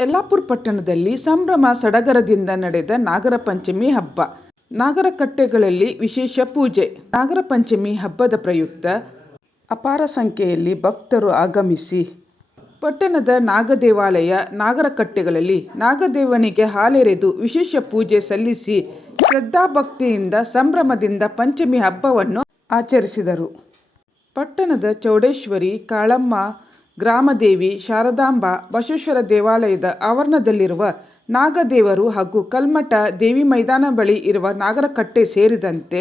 ಯಲ್ಲಾಪುರ ಪಟ್ಟಣದಲ್ಲಿ ಸಂಭ್ರಮ ಸಡಗರದಿಂದ ನಡೆದ ನಾಗರ ಪಂಚಮಿ ಹಬ್ಬ. ನಾಗರಕಟ್ಟೆಗಳಲ್ಲಿ ವಿಶೇಷ ಪೂಜೆ. ನಾಗರ ಪಂಚಮಿ ಹಬ್ಬದ ಪ್ರಯುಕ್ತ ಅಪಾರ ಸಂಖ್ಯೆಯಲ್ಲಿ ಭಕ್ತರು ಆಗಮಿಸಿ ಪಟ್ಟಣದ ನಾಗದೇವಾಲಯ, ನಾಗರಕಟ್ಟೆಗಳಲ್ಲಿ ನಾಗದೇವನಿಗೆ ಹಾಲೆರೆದು ವಿಶೇಷ ಪೂಜೆ ಸಲ್ಲಿಸಿ ಶ್ರದ್ಧಾಭಕ್ತಿಯಿಂದ ಸಂಭ್ರಮದಿಂದ ಪಂಚಮಿ ಹಬ್ಬವನ್ನು ಆಚರಿಸಿದರು. ಪಟ್ಟಣದ ಚೌಡೇಶ್ವರಿ, ಕಾಳಮ್ಮ, ಗ್ರಾಮದೇವಿ, ಶಾರದಾಂಬ, ಬಸವೇಶ್ವರ ದೇವಾಲಯದ ಆವರಣದಲ್ಲಿರುವ ನಾಗದೇವರು ಹಾಗೂ ಕಲ್ಮಠ ದೇವಿ ಮೈದಾನ ಬಳಿ ಇರುವ ನಾಗರಕಟ್ಟೆ ಸೇರಿದಂತೆ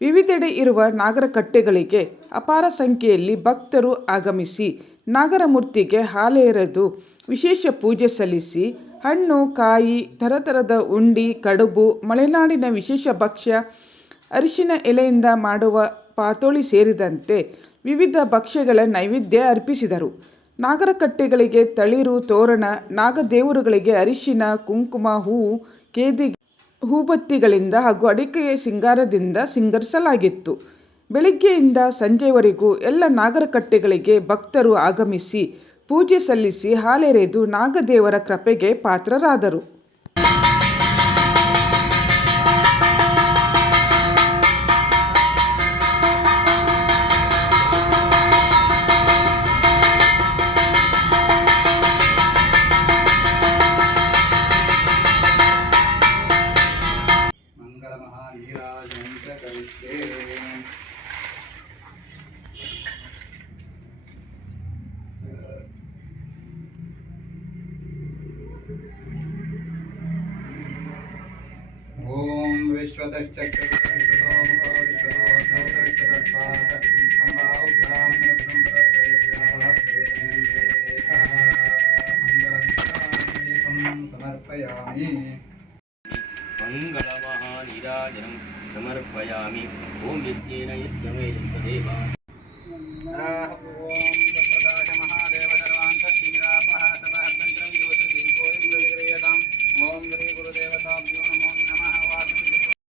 ವಿವಿಧೆಡೆ ಇರುವ ನಾಗರಕಟ್ಟೆಗಳಿಗೆ ಅಪಾರ ಸಂಖ್ಯೆಯಲ್ಲಿ ಭಕ್ತರು ಆಗಮಿಸಿ ನಾಗರಮೂರ್ತಿಗೆ ಹಾಲೆರೆದು ವಿಶೇಷ ಪೂಜೆ ಸಲ್ಲಿಸಿ ಹಣ್ಣು, ಕಾಯಿ, ತರತರದ ಉಂಡಿ, ಕಡುಬು, ಮಲೆನಾಡಿನ ವಿಶೇಷ ಭಕ್ಷ್ಯ, ಅರಿಶಿನ ಎಲೆಯಿಂದ ಮಾಡುವ ಪಾತೋಳಿ ಸೇರಿದಂತೆ ವಿವಿಧ ಭಕ್ಷ್ಯಗಳ ನೈವೇದ್ಯ ಅರ್ಪಿಸಿದರು. ನಾಗರಕಟ್ಟೆಗಳಿಗೆ ತಳಿರು ತೋರಣ, ನಾಗದೇವರುಗಳಿಗೆ ಅರಿಶಿನ, ಕುಂಕುಮ, ಹೂವು, ಕೇದಿಗೆ, ಹೂಬತ್ತಿಗಳಿಂದ ಹಾಗೂ ಅಡಿಕೆಯ ಸಿಂಗಾರದಿಂದ ಸಿಂಗರಿಸಲಾಗಿತ್ತು. ಬೆಳಿಗ್ಗೆಯಿಂದ ಸಂಜೆವರೆಗೂ ಎಲ್ಲ ನಾಗರಕಟ್ಟೆಗಳಿಗೆ ಭಕ್ತರು ಆಗಮಿಸಿ ಪೂಜೆ ಸಲ್ಲಿಸಿ ಹಾಲೆರೆದು ನಾಗದೇವರ ಕೃಪೆಗೆ ಪಾತ್ರರಾದರು. ಓಂ ಸಮರ್ಪಯಾಮಿ. ಮಂಗಳಮಹಾನೀರಾಜನಂ ಸಮರ್ಪಯಾಮಿ. ಓಂ ಯಜ್ಞೇನ ಯಜ್ಞಮೇ ದೇವ